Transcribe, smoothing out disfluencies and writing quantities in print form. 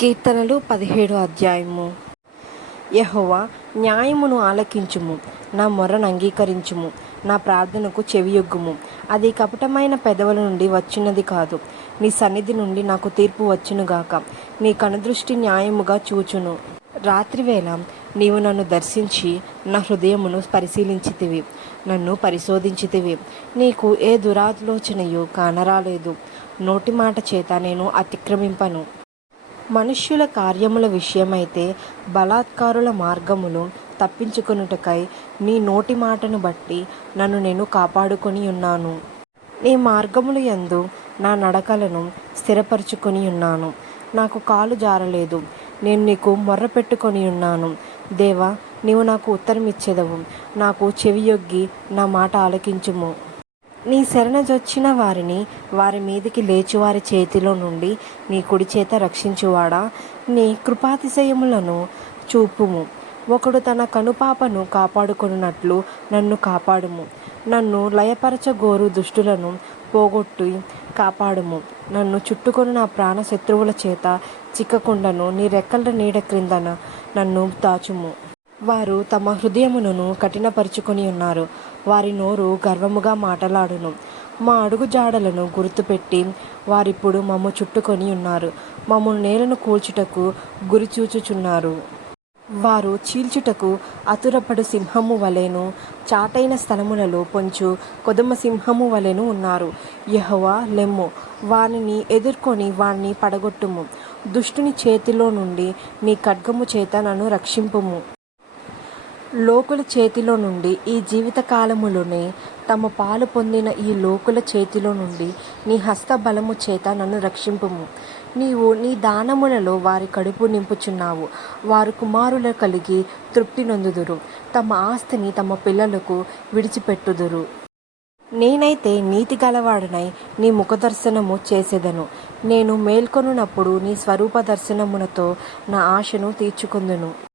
కీర్తనలు 17 అధ్యాయము. యెహోవా, న్యాయమును ఆలకించుము, నా మొర్రను అంగీకరించుము, నా ప్రార్థనకు చెవియొగ్గుము. అది కపటమైన పెదవుల నుండి వచ్చినది కాదు. నీ సన్నిధి నుండి నాకు తీర్పు వచ్చునుగాక. నీ కనుదృష్టి న్యాయముగా చూచును. రాత్రివేళ నీవు నన్ను దర్శించి నా హృదయమును పరిశీలించితివి, నన్ను పరిశోధించితివి. నీకు ఏ దురాలోచనయు కానరాలేదు. నోటి మాట చేత నేను అతిక్రమింపను. మనుష్యుల కార్యముల విషయమైతే బలాత్కారుల మార్గములు తప్పించుకొనుటకై నీ నోటి మాటను బట్టి నన్ను నేను కాపాడుకొని ఉన్నాను. నీ మార్గముల యందు నా నడకలను స్థిరపరచుకొని ఉన్నాను. నాకు కాలు జారలేదు. నేను నీకు మొర్ర పెట్టుకొని ఉన్నాను. దేవా, నీవు నాకు ఉత్తరమిచ్చెదవు. నాకు చెవియొగ్గి నా మాట ఆలకించుము. నీ శరణజొచ్చిన వారిని వారి మీదికి లేచువారి చేతిలో నుండి నీ కుడి చేత రక్షించువాడా, నీ కృపాతిశయములను చూపుము. ఒకడు తన కనుపాపను కాపాడుకొనున్నట్లు నన్ను కాపాడుము. నన్ను లయపరచగోరు దుష్టులను పోగొట్టి కాపాడుము. నన్ను చుట్టుకొని నా ప్రాణ శత్రువుల చేత చిక్కకుండను. నీ రెక్కల నీడ క్రిందన నన్ను దాచుము. వారు తమ హృదయమును కఠినపరుచుకొని ఉన్నారు. వారి నోరు గర్వముగా మాటలాడును. మా అడుగుజాడలను గుర్తుపెట్టి వారిప్పుడు మమ్ము చుట్టుకొని ఉన్నారు. మమ్మను నేలను కూల్చుటకు గురిచూచుచున్నారు. వారు చీల్చుటకు అతురపడు సింహము వలెను, చాటైన స్థలములలో పొంచు కొదమ సింహము వలెను ఉన్నారు. యెహోవా, లెమ్ము, వానిని ఎదుర్కొని వాణ్ణి పడగొట్టుము. దుష్టుని చేతిలో నుండి నీ ఖడ్గము చేత నన్ను రక్షింపుము. లోకుల చేతిలో నుండి ఈ జీవితకాలములోనే తమ పాలు పొందిన ఈ లోకుల చేతిలో నుండి నీ హస్తబలము చేత నన్ను రక్షింపుము. నీవు నీ దానములలో వారి కడుపు నింపుచున్నావు. వారు కుమారులు కలిగి తృప్తి నొందుదురు. తమ ఆస్తిని తమ పిల్లలకు విడిచిపెట్టుదురు. నేనైతే నీతి గలవాడనై నీ ముఖదర్శనము చేసేదను. నేను మేల్కొనున్నప్పుడు నీ స్వరూప దర్శనమునతో నా ఆశను తీర్చుకొందును.